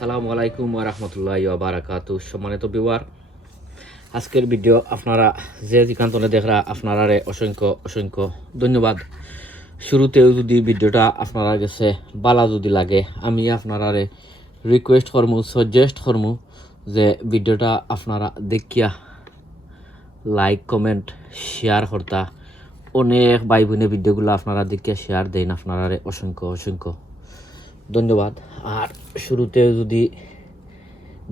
আসসালামু আলাইকুম ওয়া রাহমাতুল্লাহি ওয়া বারাকাতুহু। সম্মানিত ভিউয়ার, আজকের ভিডিও আপনারা যে যেখানে দেখরা আপনারা অসংখ্য অসংখ্য ধন্যবাদ। শুরুতেও যদি ভিডিওটা আপনারা কাছে ভালো যদি লাগে, আমি আপনারা রিকোয়েস্ট করমু, সাজেস্ট করমু যে ভিডিওটা আপনারা দেখিয়া লাইক কমেন্ট শেয়ার করতা। অনেক ভাই বোনের ভিডিওগুলো আপনারা দেখিয়া শেয়ার দেন, আপনারা অসংখ্য অসংখ্য ধন্যবাদ। আর শুরুতে যদি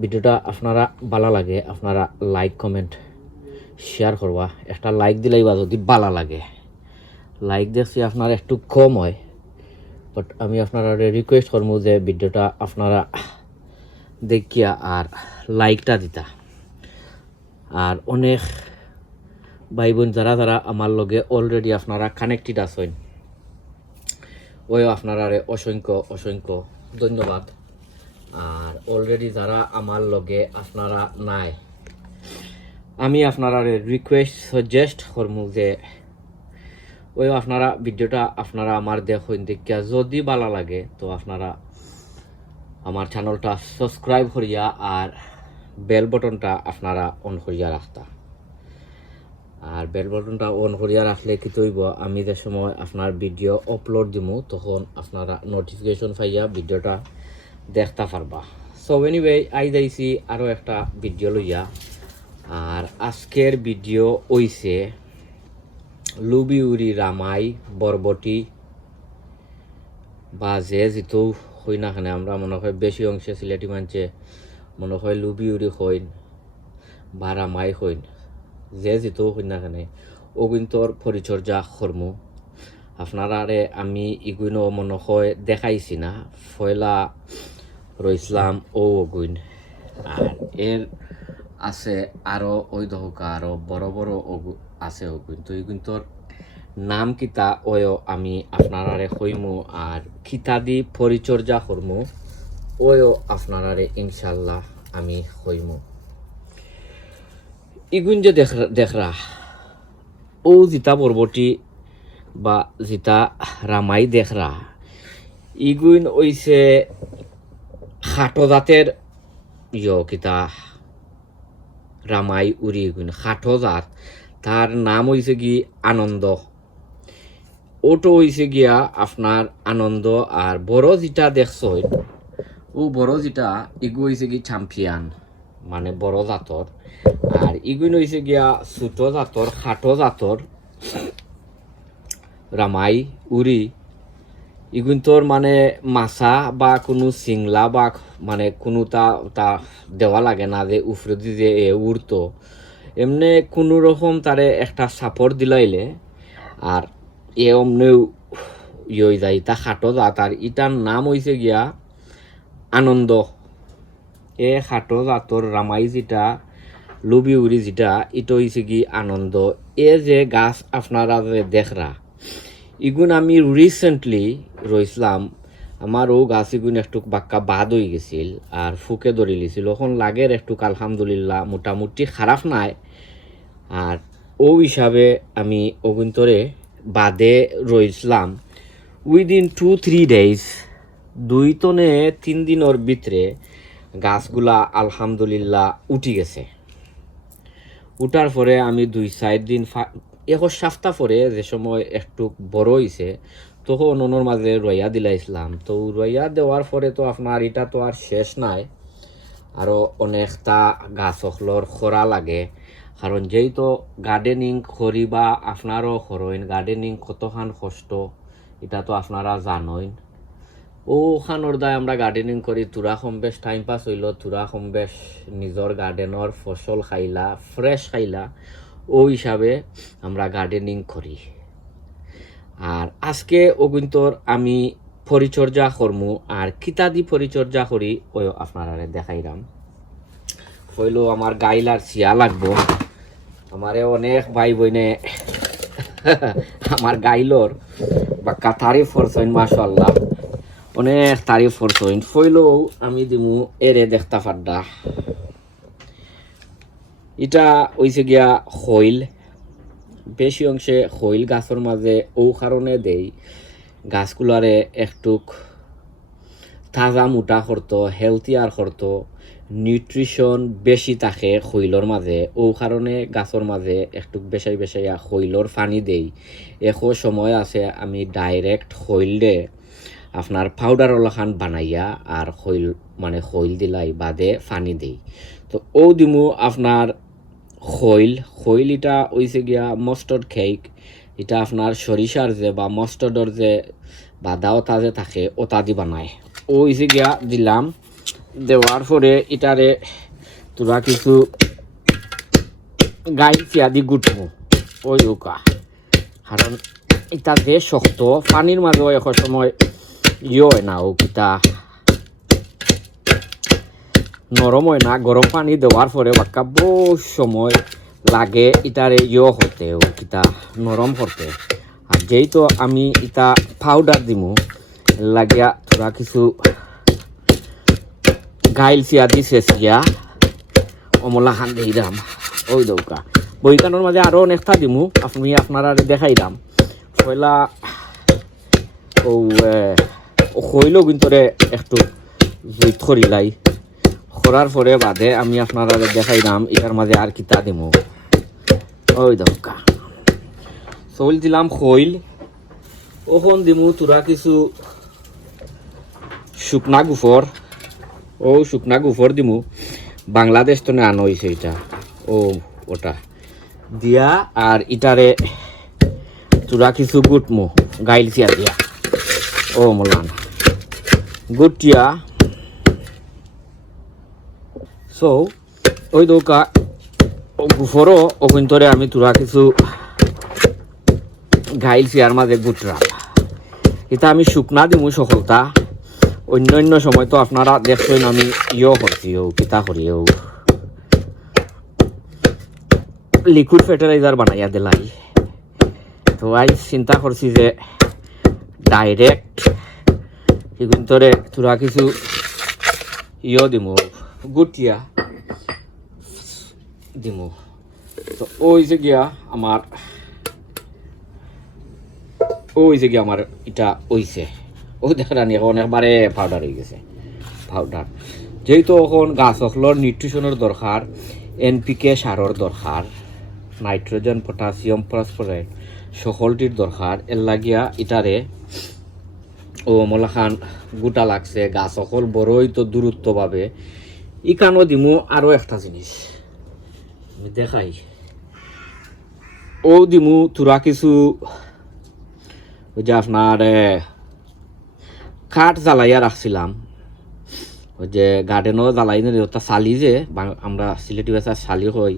ভিডিওটা আপনারা ভালো লাগে, আপনারা লাইক কমেন্ট শেয়ার করবা। একটা লাইক দিলেই বা যদি ভালো লাগে, লাইক দেখছি আপনার একটু কম হয়, বাট আমি আপনারা রিকোয়েস্ট করবো যে ভিডিওটা আপনারা দেখিয়া আর লাইকটা দিতা। আর অনেক ভাই বোন যারা যারা আমার লগে অলরেডি আপনারা কানেক্টেড আছেন, ওই আপনারা অসংখ্য অসংখ্য ধন্যবাদ। আর অলরেডি যারা আমার লগে আপনারা নাই, আমি আপনারা রিকোয়েস্ট সাজেস্ট করমু যে ওই আপনারা ভিডিওটা আপনারা আমার দেখুন, দেখিয়া যদি ভালো লাগে তো আপনারা আমার চ্যানেলটা সাবস্ক্রাইব করিয়া আর বেল বটনটা আপনারা অন করিয়া রাখতা। আর বেল বটনটা অন করিয়া রাখলে কি তৈব, আমি যে সময় আপনার ভিডিও আপলোড দিমু তখন আপনারা নোটিফিকেশন পাইয়া ভিডিওটা দেখতে পারবা। সো এনিওয়ে, আই যাইছি আরও একটা ভিডিও লইয়া। আর আজকের ভিডিও হইছে লুবিউরি রামাই বরবটি বা যে যেহেতু হই না খানে, আমরা মনে হয় বেশি অংশে সিলেটি মানছে মনে হয় লুবিউরি হইন বা রামাই হইন, যে যেহেতু হই না খানে অগুন্তর পরিচর্যা করমু। আপনারা আমি ইগুইনও মনে হয় দেখাইছি না, ফয়লা রইসলাম ও অগুইন। আর এর আছে আরও ওই দহকা আরও বড় বড় আছে অগুইন। তো এগুন্তর নাম কিতা ওয়ও আমি আপনারারে কইমু, আর কিতা দি পরিচর্যা করমু ওয়ও আপনারারে ইনশাল্লাহ আমি কইমু। ইগুন যে দেখরা ও জিতা বরবটি বা জিতা রামাই দেখরা, ইগুন ওইছে খাটো জাতের কিতা রামাই উড়ি। ইগুন খাটো জাত, তার নাম হইছে কি আনন্দ। ওটো হইছে গিয়া আপনার আনন্দ। আর বড় যেটা দেখছ ও বড় যেটা ইগু হইছে কি চ্যাম্পিয়ন, মানে বড় জাতর। আর ইগুন হইছে গিয়া ছোট জাতর, খাটো জাতর রামাই উড়ি। ইগুন তোর মানে মাছা বা কোনো সিংলা বা মানে কোনো তা দেওয়া লাগে না যে উফরে দিয়ে এ উড়তো। এমনি কোনো রকম তারে একটা সাপোর্ট দিলাইলে আর এ অমনেও ইয়ে যায়, তা খাটো জাত। আর ইটার নাম হইছে গিয়া আনন্দ। এ খাটো জাতর রামাই যেটা লুবিউরি যেটা, এটা হইছে কি আনন্দ। এ যে গাছ আপনারা যে দেখরা, ইগুন আমি রিসেন্টলি রইসলাম, আমার ও গাছ ইগুন একটু বাক্কা বাদ হয়ে গেছিল আর ফুকে ধরে লিছিল। এখন লাগের একটু আলহামদুলিল্লাহ মোটামুটি খারাপ নাই। আর ও হিসাবে আমি অগুন্তরে বাদে রইসলাম। উইদিন 2-3 days, 2-3 দিনের ভিতরে গাছগুলা আলহামদুলিল্লাহ উঠি গেছে। উঠার পরে আমি 2-4 দিন এক সপ্তাহ পরে যে সময় একটু বড় হয়েছে তখন ওনার মাঝে রয়া দিলাইছিলাম। তো রয়া দেওয়ার পরে তো আপনার এটা তো আর শেষ নাই, আরও অনেকটা গাছ হলর খরা লাগে। কারণ যেই তো গার্ডেনিং করি বা আপনারও করেন, গার্ডেনিং কতখান কষ্ট এটা তো আপনারা জানেন। ও খানোর দায় আমরা গার্ডেনিং করি, তুরা কম বেশ টাইম পাস হইল, তুরা কম বেশ নিজের গার্ডেনের ফসল খাইলা, ফ্রেশ খাইলা, ও হিসাবে আমরা গার্ডেনিং করি। আর আজকে অগুন্তর আমি পরিচর্যা করমু। আর কিতা দি পরিচর্যা করি ওই আপনারা দেখাইলাম। হইলো আমার গাইলার চিয়া লাগবো। আমারে অনেক ভাই বইনে আমার গাইলর বা তারিফ করছেন, মাশাআল্লাহ অনেক তারিফ করছেন। হইলেও আমি দিমু এরে দেখতা ফাড্ডা। এটা হইছে গিয়া খৈল, বেশি অংশে খৈল গাছের মাঝে ও কারণে দেই গাছগুলারে একটুক তাজা মোটা করতো হেলথিয়ার করতো নিউট্রিশন বেশি থাকে খৈলর মাঝে ও কারণে গাছর মাঝে একটু বেশাই বেশাইয়া খৈলর পানি দেই এখো সময় আছে আমি ডাইরেক্ট খৈল দে আপনার পাউডার ওলাখান বানাইয়া আর খৈল মানে খৈল দিলাই বাদে পানি দেই তো ও দিমু আপনার খৈল খৈল এটা হইছে গিয়া মস্টার্ড কেক এটা আপনার সরিষার যে বা মস্টার্ডর যে বাদা ওটা যে থাকে ওটা দি বানায় ও হইছে গিয়া দিলাম দেওয়ার পরে এটারে তোরা কিছু গাই চিয়াদি গুটমু ওই ওকা কারণ এটা যে শক্ত পানির মাঝেও এক সময় হয় না ও কিতা নরম হয় না গরম পানি দেওয়ার পরে বাক্কা বহু সময় লাগে এটারে হতে ও কিতা নরম করতে আর যেহেতু আমি এটা পাউডার দিমু লাগিয়া তোরা কিছু গাইল চিয়া দিছে চিয়া অমলা খান দিলাম ওই দৌকা বইকানোর মাঝে আরও অনেকটা দিমু আপনি আপনারা দেখাইলাম পয়লা ও হইলেও কিন্তু একটু জুইত করিলাই করার পরে বাদে আমি আপনারা দেখাইলাম এটার মাঝে আর কিতা দিমু ওই দৌকা চল দিলাম খৈল ওখন দিমু তোরা কিছু শুকনা গুফর ও শুকনা গুফর দিমু বাংলাদেশ তো আনো হয়েছে এটা ও ওটা দিয়া আর ইটারে তোরা কিছু গুটমু গাইল চিয়া দিয়া ও মোলান গুটিয়া সো ওই দৌকা গুফরও ওখানতরে আমি তোরা কিছু গাইল চিয়ার মাঝে গুটরাম এটা আমি শুকনা দিমু সকলতা অন্য সময় তো আপনারা দেখছেন আমি করছি ও কিতা করি ও লিকুইড ফার্টিলাইজার বানাইয়া দিলাই তো আজ চিন্তা করছি যে ডাইরেক্ট সেগুন্তরে তোরা কিছু দিমু গুটিয়া দিমু তো ওই যে গিয়া আমার এটা ওইছে ও দেখলানি এখন একবারে পাউডার হয়ে গেছে পাউডার যেহেতু এখন গাছ সকলের নিউট্রিশনের দরকার এনপিকে সারর দরকার নাইট্রোজেন পটাশিয়াম ফসফরাস সকলটির দরকার এর লাগিয়া ইটারে ও মলাখান গোটা লাগছে গাছ সকল বড়ই তো দূরত্ব পাবে ইকানো দিমু আরও একটা জিনিস আমি দেখাই ও দিমু তোরা কিছু ওই যে আপনার কাঠ জ্বালাইয়া রাখছিলাম ওই যে গার্ডেনও জ্বালাই না ওটা চালি যে আমরা সিলেটি ভাষায় চালি হই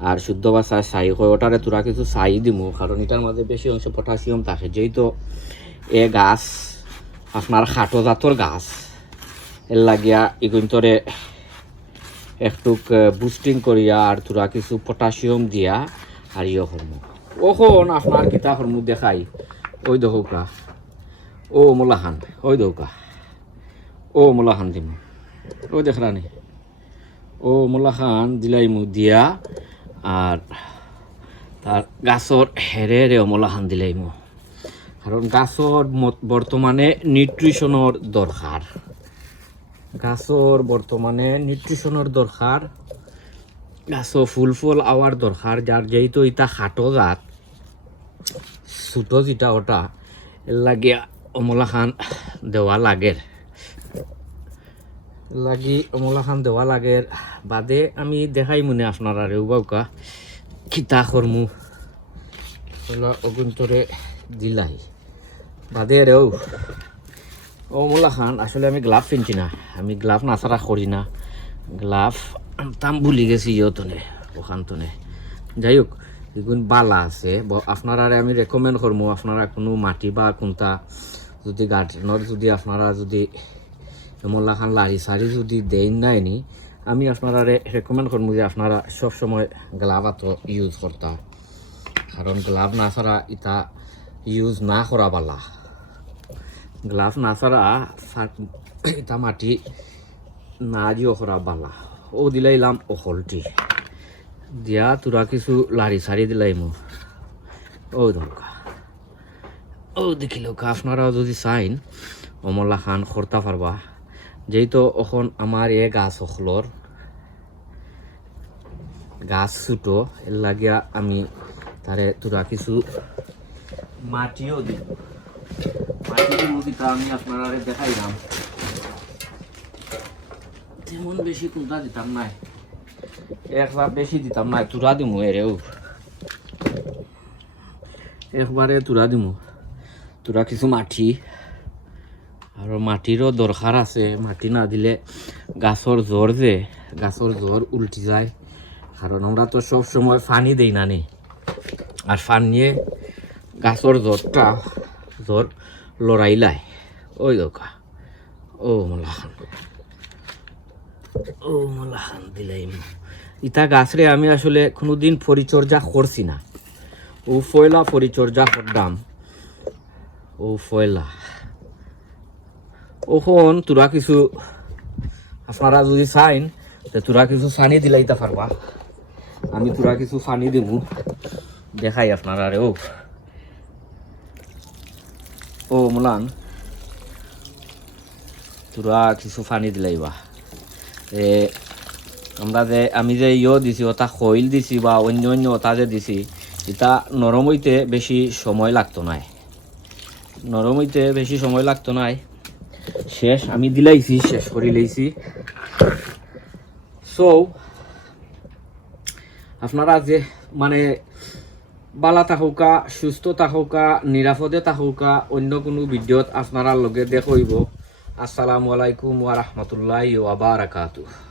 আর শুদ্ধ ভাষায় ছাই হয় ওটারে তোরা কিছু ছাই দিমু কারণ এটার মধ্যে বেশি অংশ পটাশিয়াম থাকে যেহেতু এ গাছ আপনার খাটো জাতর গাছ এর লাগিয়া এগুন্তরে একটু বুস্টিং করিয়া আর তোরা কিছু পটাশিয়াম দিয়া আর করমু ওখন আপনার কিতা করমু দেখাই ওই দৌকা ও মোলাহান ওই দৌকা ও মোলাহান দিমু ওই দেখরানি ও মোলাহান দিলাইমু দিয়া আর তার গাছর হেরে মোলাহান দিলাইমু কারণ গাছর বর্তমানে নিউট্রিশনের দরকার গাছর বর্তমানে নিউট্রিশনের দরকার গাছ ফুল ফল আওয়ার দরকার যার যেহেতু এটা খাটো জাত ছোটো যেটা ওটা এর লাগিয়া অমলা খান দেওয়া লাগের লাগি অমলা খান দেওয়া লাগের বাদে আমি দেখাই মনে আপনারা রেউ বাউকা খিতা করমু অগুন্তরে দিলাই বাদে রেউ অমলা খান আসলে আমি গ্লাভ কিনছি না আমি গ্লাভ নাচারা করি না গ্লাভ আনতাম ভুলি গেছি ইয়তনে ওখানতনে যাই হোক এগুন বালা আছে আপনারা আমি রেকমেন্ড করবো আপনারা কোনো মাটি বা কোনটা যদি গার্ডেনের যদি আপনারা যদি মল্লা খান লাড়ি সারি যদি দেন নাইনি আমি আপনারা রেকমেন্ড করবো যে আপনারা সবসময় গ্লাভ আত ইউজ করতা কারণ গ্লাভ না ছাড়া ইটা ইউজ না করা বালা গ্লাভ না ছাড়া ইটা মাটি না দিও করা বালা ও দিলাইলাম অকলটি দিয়া তোরা কিছু লাড়ি সারি দিলাইমু ও দমকা ও দেখিল আপনারাও যদি চাইন অমলা খান করতে পারবা যেহেতু এখন আমার এ গাছ হখলর গাছ ছোটো এর লাগিয়া আমি তারে তোরা কিছু মাটিও দিব মাটি দিতা আমি আপনারা দেখাইলাম তেমন বেশি তুলা দিতাম নাই একবার বেশি দিতাম নাই তুরা দিমু এরেও একবারে তুরা দিমু তুরা কিছু মাটি আর মাটিরও দরকার আছে মাটি না দিলে গাছর জ্বর উল্টি যায় কারণ আমরা তো সব সময় পানি দেই না নি আর পানিয়ে গাছর জ্বর লড়াইলাই ওই দোকা ও মলাখান দিলাই ইটা গাছরে আমি আসলে কোনোদিন পরিচর্যা করছি না ও ফয়লা পরিচর্যা করতাম ও ফয়লা ওখন তোরা কিছু আপনারা যদি চাইন তোরা কিছু পানি দিলাইতে পারবা আমি তোরা কিছু পানি দিব দেখাই আপনারা ও মোলান তোরা কিছু পানি দিলাইবা আমরা যে আমি যে দিছি ওটা খৈল দিছি বা অন্য ওটা যে দিছি এটা নরম হইতে বেশি সময় লাগতো নাই শেষ আমি দিলাইছি শেষ করে লইছি সো আপনারা যে মানে বালা থাকুকা সুস্থ থাকুকা নিরাপদে থাকুকা অন্য কোনো ভিডিওত আপনারা লগে দেখইব আসসালামু আলাইকুম ওয়া রাহমাতুল্লাহি ওয়া বারাকাতুহু।